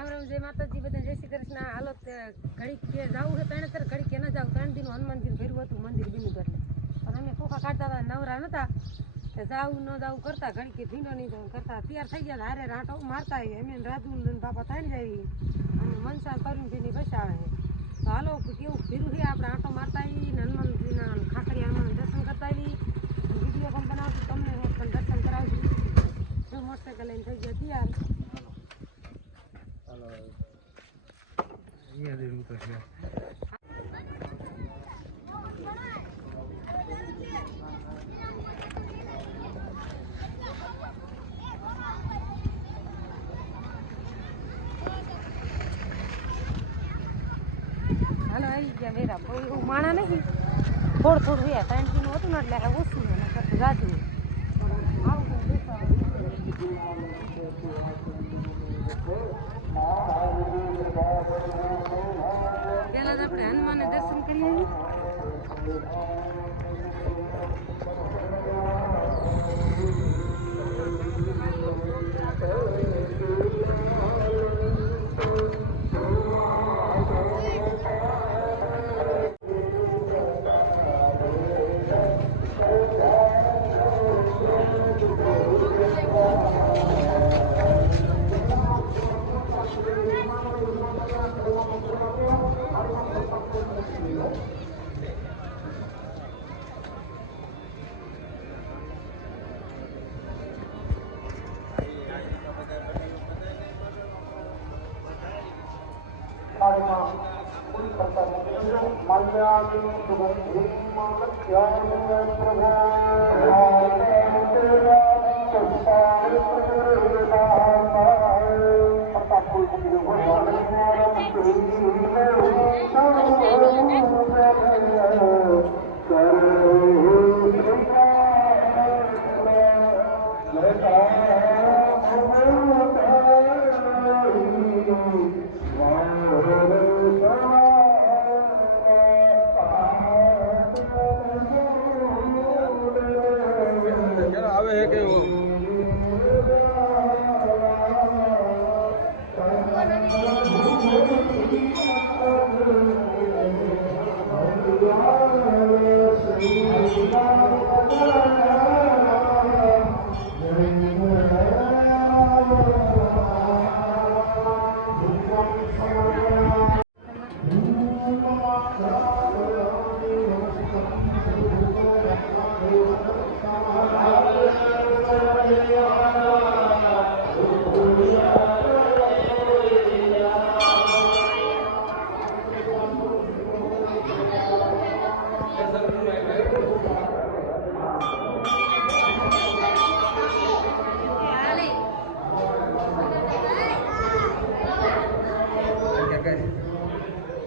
રામ રામ જય માતાજી બધા જય શ્રી કૃષ્ણ. હાલો ઘડીક કે જવું છે ત્રણે ઘડીક કે ન જાવ 3 દિન હનુમાનજી ભર્યું હતું મંદિર બીનું એટલે પણ અમે ખોખા કાઢતા હતા નવરા નતા તે જાવું ન જાવું કરતા ઘડીક કે ભીંડો નહીં જવું કરતા તૈયાર થઈ ગયા હારે રાંટો મારતા અમે રાજુ બાપા થાય જાય અને મનસા તરુણ ભીની બસ આવે તો હાલો કેવું ભીરું છે આપણે આંટો મારતા આવી હનુમાનજીના ખાખરી હનુમાન દર્શન કરતા આવી વિડીયો પણ બનાવશું તમને પણ દર્શન કરાવશું જો મોટરસાઇકલ લઈને થઈ ગયા તૈયાર ये देरू तो है હાલો આવી ગયા મેરા બહુ એવું માણા નહીં થોડું થોડું રહ્યા 3 કિલો હતું ને એટલે ઓછું ને કરતું જાજુ પેલા જ આપણે હનુમાનને દર્શન કરી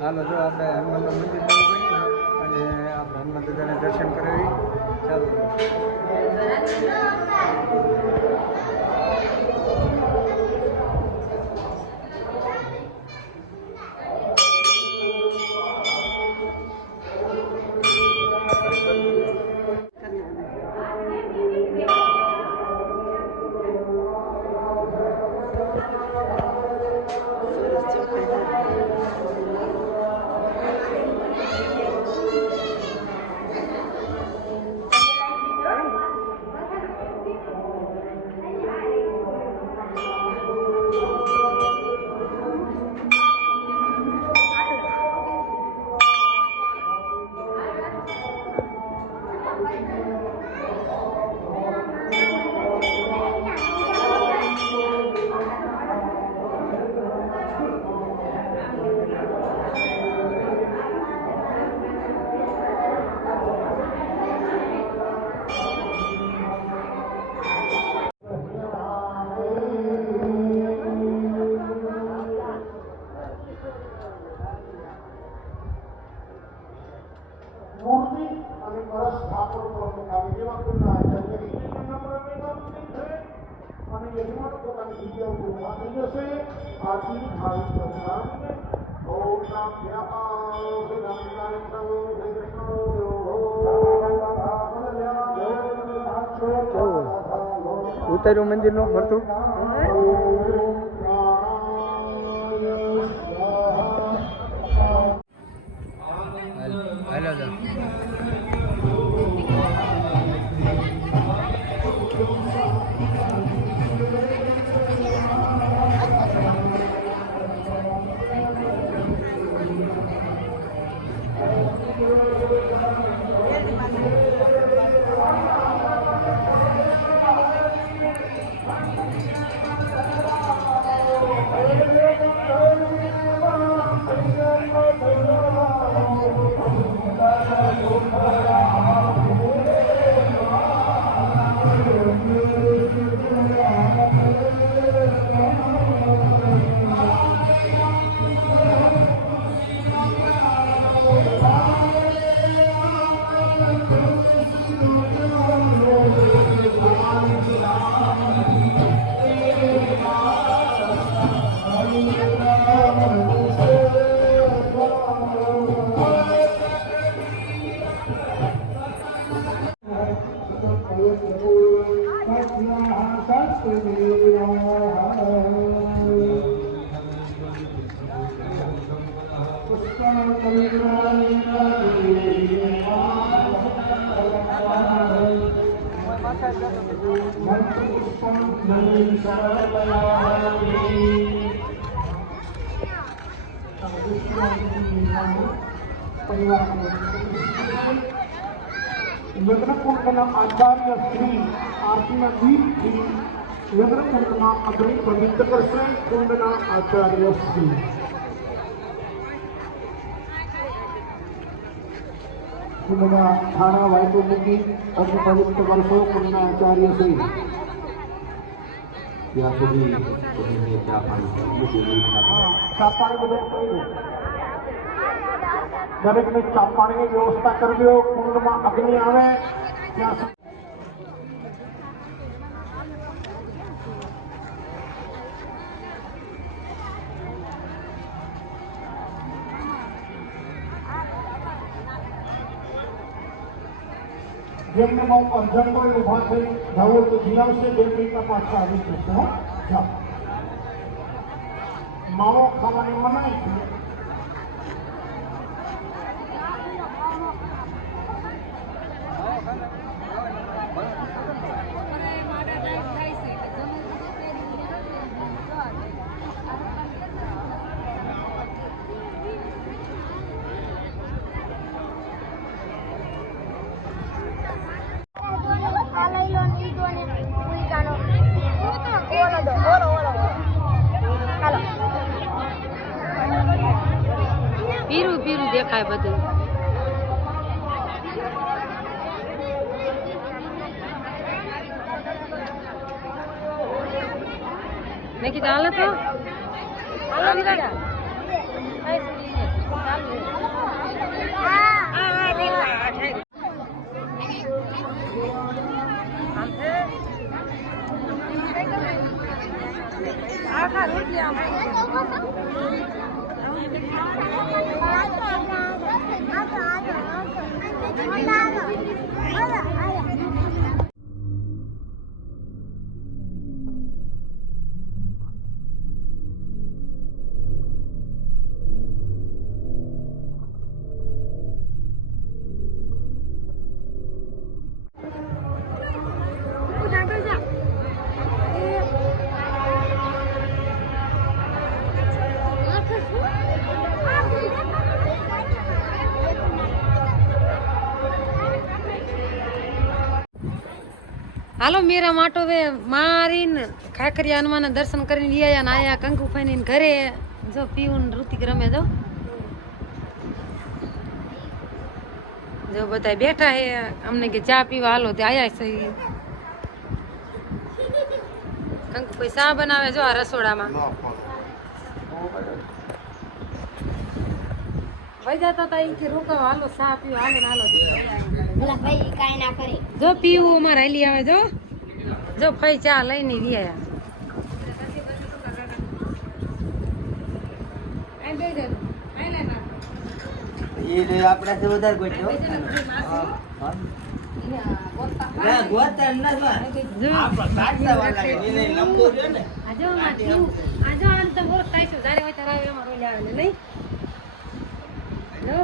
હાલો જો આપણે હનુમાનના મંદિર અને આપણે હનુમાન દાદાને દર્શન કરાવી ચાલો ઉતાર્યું મંદિર નું ફરતું યજ્ઞકુંડના આચાર્ય શ્રી આરતીના દીપથી યજ્ઞકુંડમાં અગ્નિ પવિત્ર કરશે. કુંડના આચાર્ય શ્રી કુંડના થાળા વાયુ મૂકી અગ્નિ પવિત્ર કરશો. કુંડના આચાર્ય શ્રી ત્યાં સુધી ચા પાણી બધું કર્યું. દરેકને ચા પાણીની વ્યવસ્થા કરી દો. કુંડમાં અગ્નિ આવે ત્યાં જેમને બહુ અર્જન્ટ હોય ઊભા થઈ જવું તો જી આવશે. 2 મિનિટમાં પાછા આવી જશે. જાઓ. માવો ખાવાની મનાઈ છે. પીરું પીરું દેખાય બધું. મેં કીધું હાલો તો હાલો વિરાડા. આખા રોટલી આમ હાલો મેરા માટો વે મારીને ખાખરિયા હનુમાનના દર્શન કરીને આયા ને આયા કંકુ ફાઈની ઘરે જો પીવું ઋતિક રમે જો બધા બેઠા હે અમને કે ચા પીવા હાલો તે આયા છે કંકુ ભાઈ ચા બનાવે જો આ રસોડામાં વઈ જતા હતા ઈ કે રોકાવ હાલો ચા પીવા હાલો બોલા ભાઈ કાઈ ના કરે જો પીવું અમાર હાલી આવે જો ફઈ ચા લઈને વિયા આઈ બે દે આઈ લે ના ये जो आपड़ा से उधर कोई तो हां ना गोता ना आप काटता वाला ये नहीं लंबो जो ने आजो आन तो बोल काई तो जारे होय तारा અમારો લે આવે નહીં લો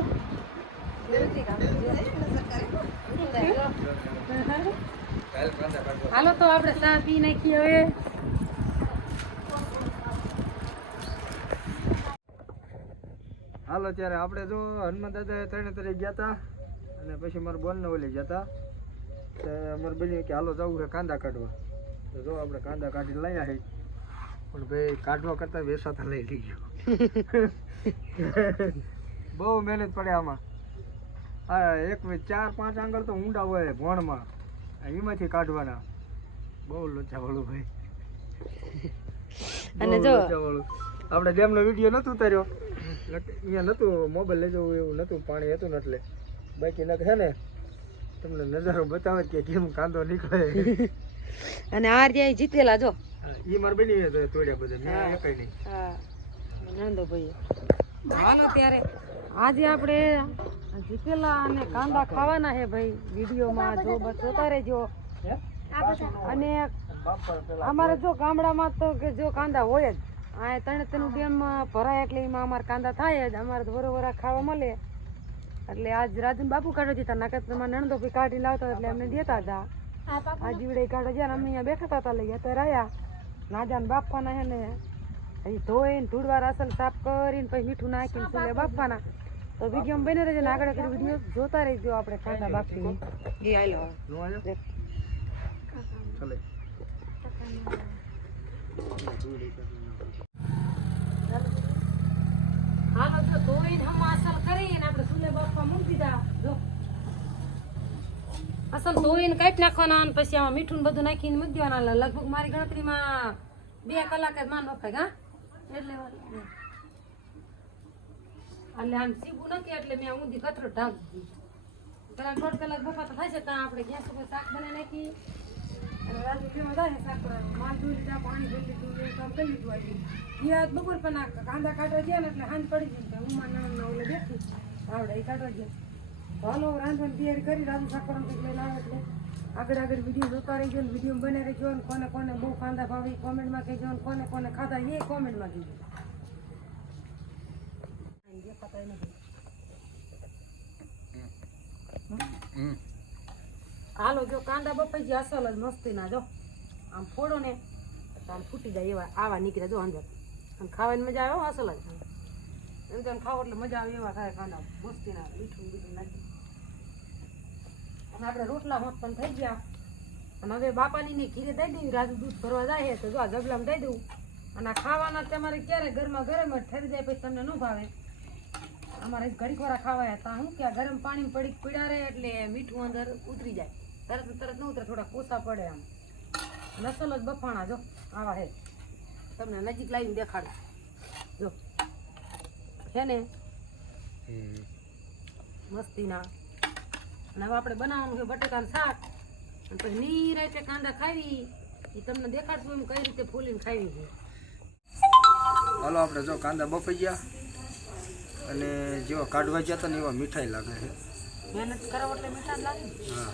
દેવતી કામ હાલો તો આપણે ચા પી નાખી હવે હાલો ત્યારે આપણે જો હનુમાન દાદા ત્રણે તરે ગયા હતા અને પછી મારા બોનને ઓલી ગયા હતા તો અમારે બન્યું કે હાલો જવું છે કાંદા કાઢવા તો જો આપણે કાંદા કાઢી લઈ આવી પણ ભાઈ કાઢવા કરતાં વેસાતા લઈ લીધું બહુ મહેનત પડે આમાં હા 4-5 આંગળ તો ઊંડા હોય ભોણમાં એમાંથી કાઢવાના બહુ લોચાવાળું ભાઈ અને જો આપણે ડેમનો વિડીયો નહોતો ઉતાર્યો અહીંયા નહોતું મોબાઈલ લઈ જવું એવું નહોતું પાણી હતું ને એટલે બાકી ન છે ને તમને નજારો બતાવે કે કેમ કાંદો નીકળે અને આ રહ્યા જીતેલા જો એ મારે બની તોડ્યા બધા મેં એકઈ નહીં હા નાંદો ભાઈ હાલો ત્યારે આજે આપણે જીતેલા અને કાંદા ખાવાના છે ભાઈ વિડીયોમાં જો બસ જોતા રહેજો અને અમારે જો ગામડામાં તો કે જો કાંદા હોય જ આ તણતનું ડેમ ભરાય એટલે એમાં અમારે કાંદા થાય જ અમારે તો વરોવરા ખાવા મળે એટલે આજ રાજન બાપુ કાઢો દીધા નાકત તમારા નણંદો ભાઈ કાઢી લાવતા એટલે અમને દેતા હતા આ જીવડે કાઢો જ્યાં અમે અહીંયા બેઠા હતા લઈ અત્યારે આયા નાજાન બાફવાના હે ને અહીં ધોઈને ધૂળવાર અસલ સાફ કરીને પછી મીઠું નાખીને ચૂલે બાફવાના તો વિડીયો બને રહેજો ને આગળ વિડીયો જોતા રહીજો આપણે કાંદા બાફીને એ આયલો નો આયો ચાલે હાલો જો ધોઈને હમ અસલ કરીને આપણે ચૂલે બાફવા મૂકી દીધા જો અસલ ધોઈને કાઢી નાખવાના અને પછી આમાં મીઠું ને બધું નાખીને મૂકી દેવાના લગભગ મારી ગણતરીમાં 2 કલાક જ માન વફાય એટલે આમ સીબું નથી એટલે મેં ઊંધી કચરો ઢાંકી દીધી પેલા 1.5 કલાક બફાતા થાય છે ત્યાં આપણે ગેસ ઉપર શાક બનાવી નાખી અને રાજુમાં જાય શાક માલ ધોઈ લીધા પાણી ભરી લીધું એ કામ કરી લીધું આજે યાદ બપોર પણ કાંદા કાઢવા ગયા ને એટલે હાંજ પડી ગઈ હું મારા નણંદના ઓલે બેઠી આવડે એ કાઢવા ગયા તો હાલો રાંધવાની તૈયારી કરી રાજુ શાક કંઈક લઈને આવે એટલે આગળ વિડીયો જોતા રહીજો ને વિડીયો બને રહેજો ને કોને કોને બહુ કાંદા ભાવી કોમેન્ટમાં કહેજો ને કોને કોને ખાધા એ કોમેન્ટમાં કહેજો હાલો જો કાંદા બપાઈ ગયા અસલ જ મસ્તી ના જો આમ ફોડો ને તો આમ ફૂટી જાય એવા આવા નીકળે જો અંદર અને ખાવાની મજા આવે અસલ જ એમ તો ખાવ એટલે મજા આવે એવા થાય કાંદા મસ્તી ના મીઠું બીઠું નાખી અને આપણે રોટલા હોત પણ થઈ ગયા અને હવે બાપાની ને ખીરે દઈ દેવી રાજુ દૂધ ભરવા જાય તો જો આ જબલામાં દઈ દઉં અને આ ખાવાના તમારે ક્યારે ગરમા ગરમ જ ઠરી જાય પછી તમને ન ભાવે અમારે ઘડીક વાળા ખાવાય તા હું કે ગરમ પાણી પડી પીડા રહે એટલે મીઠું અંદર ઉતરી જાય તરત ન ઉતરે થોડા કોસા પડે આમ નસલ જ બફાણા જો આવા હે તમને નજીક લાવીને દેખાડું જો છે ને મસ્તીના અને હવે આપણે બનાવવાનું છે બટેકાનું શાક અને પછી નીરાતે કાંદા ખાવી એ તમને દેખાડશું એમ કઈ રીતે ફૂલીને ખાવી છે હાલો આપણે જો કાંદા બફાઈ ગયા અને જેવા કાઢવા ગયા હતા ને એવા મીઠાઈ લાગે છે મહેનત કરો એટલે મીઠા જ લાગે હા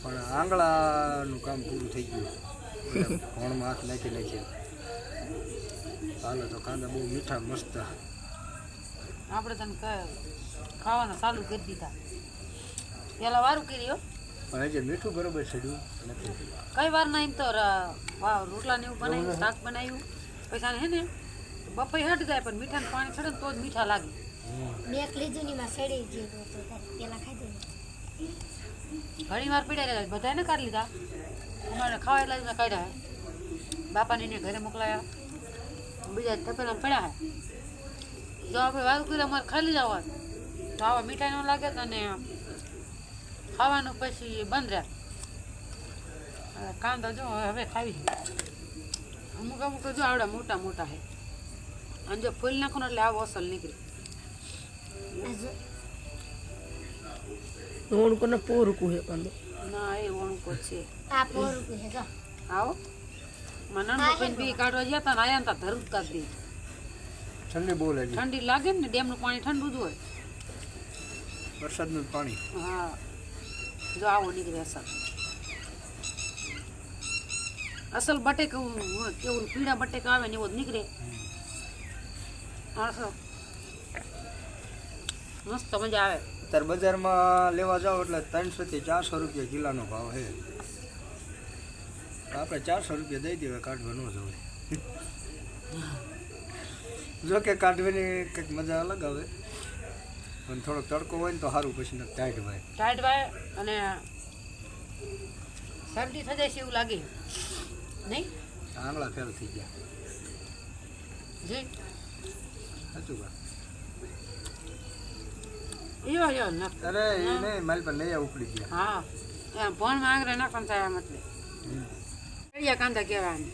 પણ આંગળાનું કામ પૂરું થઈ ગયું ભણમાં હાથ નાખી હાલો તો કાંદા બહુ મીઠા મસ્ત આપણે તને ખાવાના ચાલુ કરી દીધા પેલા વારું કર્યું પણ હજી મીઠું બરોબર ચડ્યું નથી કઈ વાર ના એમ તો રોટલા ને એવું બનાવ્યું શાક બનાવ્યું પૈસા હે ને બફાઈ હટ જાય પણ મીઠાનું પાણી ચડે ને તો જ મીઠા લાગે ઘણી વાર પીડા રહ્યા બધાને કાઢી લીધા અમારે ખાવા એટલા જ કાઢ્યા બાપાને ને ઘરે મોકલાયા બીજા તપેલા પડ્યા હે જો આપણે વારું કર્યું અમારે ખાલી જવા તો આવા મીઠાઈ ન લાગે અને ખાવાનું પછી બંધ રહે કાંદા જો હવે ખાવી અમુક અમુક જો આવડા મોટા મોટા હે અને જો ફૂલ નાખો ને એટલે આવો અસલ નીકળે ઓણકોને પોરકું હે કાંદો ના એ ઓણકો છે આવો મને બી કાઢવા ગયા હતા ને આયા ને ધરું જ કાઢી દે ઠંડી બહુ લાગી ઠંડી લાગે ને ડેમનું પાણી ઠંડુ જ હોય વરસાદનું પાણી હા જો આવો નીકળે અસલ બટેકું કેવું પીળા બટેકા આવે ને એવો જ નીકળે મસ્ત મજા આવે અત્યારે બજારમાં લેવા જાઓ એટલે 300 થી 400 રૂપિયા કિલોનો ભાવ છે આપણે 400 રૂપિયા દઈ દેવા કાઢવા ન જવાય જો કે કાઢવાની કંઈક મજા અલગ આવે પણ થોડોક તડકો હોય ને તો સારું પછી ટાઈટ ભાઈ અને શરદી થઈ જાય છે એવું લાગે નહીં આંગળા ફેલ થઈ ગયા જી સાચું વાત એવા અરે એ નહીં મારી પર લઈ ઉપડી ગયા હા એમ ભણમાં આંગળે નાખવાનું થાય આમ એટલે રડિયા કાંદા કહેવાય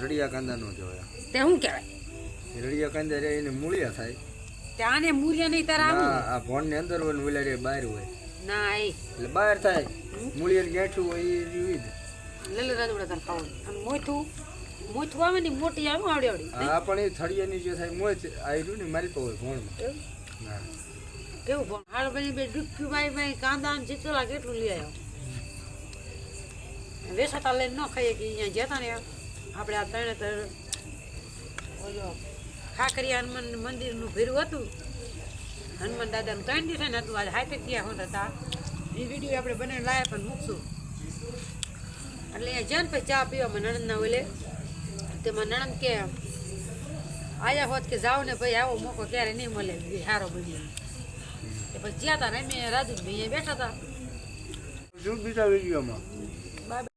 રડિયા કાંદા નો કહેવાય તે શું કહેવાય રડિયા કાંદા રે એને મૂળિયા થાય ત્યાં આને મૂળિયા નહીં તારા આવું આ ભણની અંદર હોય ને ઓલા રે બહાર હોય ના એ એટલે બહાર થાય મૂળિયા ગાંઠું હોય એ રીત લીલું રાજુડા તાર ખાવાનું અને મોઠું આવે ને મોટી આવે આવડી આવડી આ પણ એ થળિયાની જે થાય મોજ આવ્યું ને મારી પર હોય ભણમાં ના કેવું ભણ હાલ ભાઈ બે ડૂબક્યું ભાઈ કાંદા ને ચીચોલા કેટલું લઈ આવ્યો વેસાતા લઈને ન ખાઈએ કે અહીંયા જતા ને આપણે આ ત્રણે ઓલો ખાકરિયા હનુમાન મંદિરનું ભેરું હતું હનુમાન દાદાનું 3 દિવસ હતું આજે હાઈટેક ગયા હોતા હતા એ વિડીયો આપણે બનાવીને લાયા પણ મૂકશું એટલે અહીંયા જ્યાં પછી ચા પીવામાં નણંદના ઓલે તેમાં નણંદ કે આયા હોત કે જાઓ ને ભાઈ આવો મોકો ક્યારે નહીં મળે સારો બની પછી જ્યાં હતા ને અમે રાજુ અહીંયા બેઠા હતા શું બીજા વિડીયોમાં